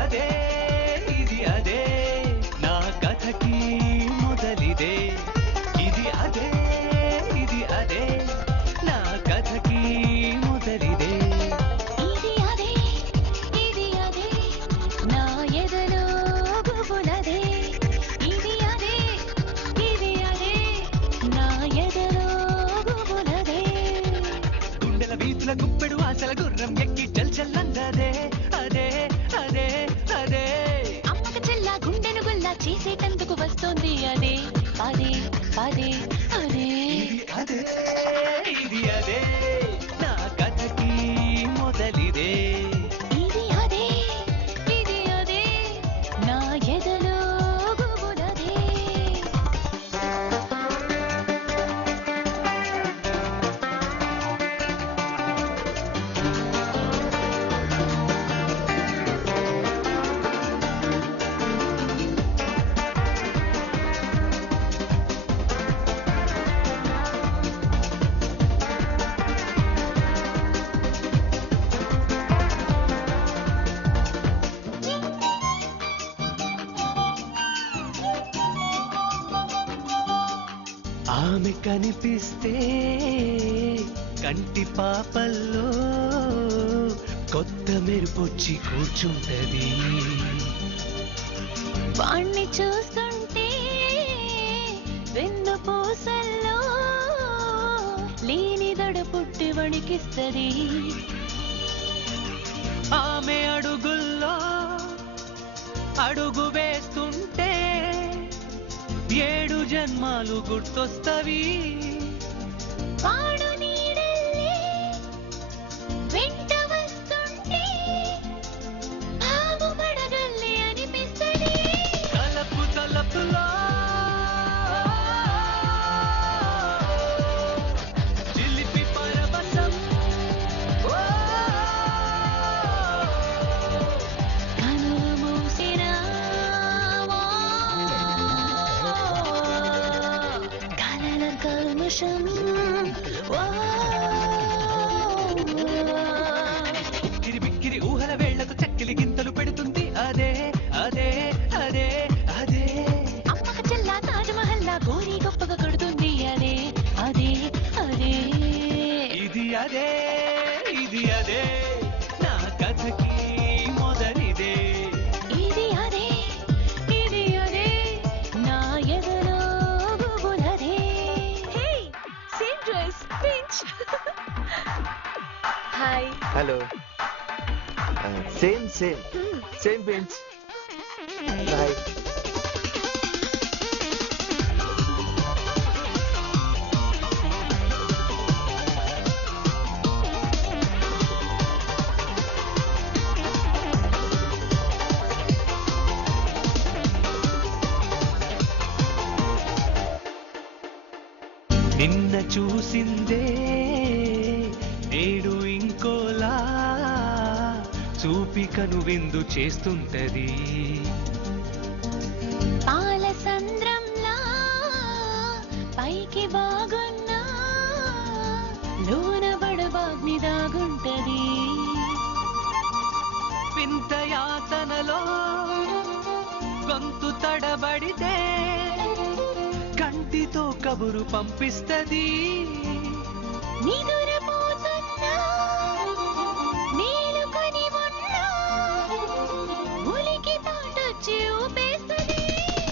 అదే ఇది అదే నా కథకి మొదలిదే ఇది అదే ఇది అదే నా కథకి మొదలిదే ఇది అదే ఇది అదే నా ఎదలో గుబులదే ఇది అదే ఇది అదే నా ఎదలో గుబులదే గుండెల వీధుల గుప్పెడు ఆశల గుర్రం ఎక్కి చల్ చల్లందదే అదే అదే అదే అమ్మక చెల్ల గుండెను గుల్లా చేసేటందుకు వస్తోంది అదే అదే అదే అదే ఇది అదే ఇది అదే నా కథకి మొదలిదే ఇది అదే ఇది అదే నా ఎదలో గుబులదే ఆమె కనిపిస్తే కంటి పాపల్లో కొత్త మెరుపొచ్చి కూర్చుంటది వాణ్ణి చూస్తుంటే వెన్ను పూసల్లో లేనిదడు పుట్టి వణికిస్తది ఆమె అడుగుల్లో అడుగు వేస్తుంటే 7 జన్మాలు గుర్తొస్తవి వాడు నీడల్లే వెంట వస్తుంటే భావు పడగల్లే అనిపిస్తది తలపు తలపులో చిలిపి పరవశం కనులు మూసినా కలల కల్మషం బిక్కిరి బిక్కిరి ఊహల వేళ్లతో చక్కిలి గింతలు పెడుతుంది అదే అదే అదే అదే అమ్మక చెల్ల తాజ్మహల్లా గోరి గొప్పగా కొడుతుంది అదే అదే అదే ఇది అదే ఇది అదే నా కథకి మొదలిదే ఇది అదే ఇది అదే నా ఎదలో గుబులదే hey same dress pinch hi hello same same same bench boy నిన్న చూసిందే నేడు ఇంకోలా చూపి కనువిందు చేస్తుంటది పాల సంద్రంలా పైకి బాగున్నా లోన బడబాగ్ని దాగుంటది వింత యాతనలో గొంతు తడబడితే కంటితో కబురు పంపిస్తది నిదురపోతున్నా మేలుకొని ఉన్నా ఉలికి పాటొచ్చి ఊపేస్తది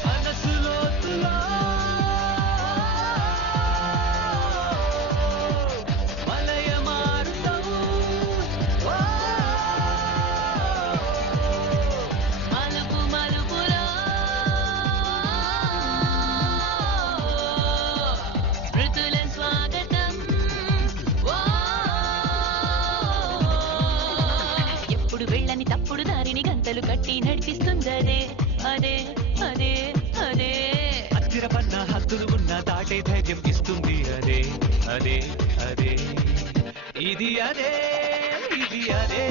మనసు లోతులో వలయ మారుతావు మలుపు మలుపులో ఋతుల స్వాగతం ఎప్పుడు వెళ్ళని తప్పుడు దారిని గంటలు కట్టి నడిపిస్తుందదే అదే అదే అదే అచ్చిరపన్న హద్దులు ఉన్న దాటే ధైర్యం ఇస్తుంది అదే అదే అదే ఇది అదే ఇది అదే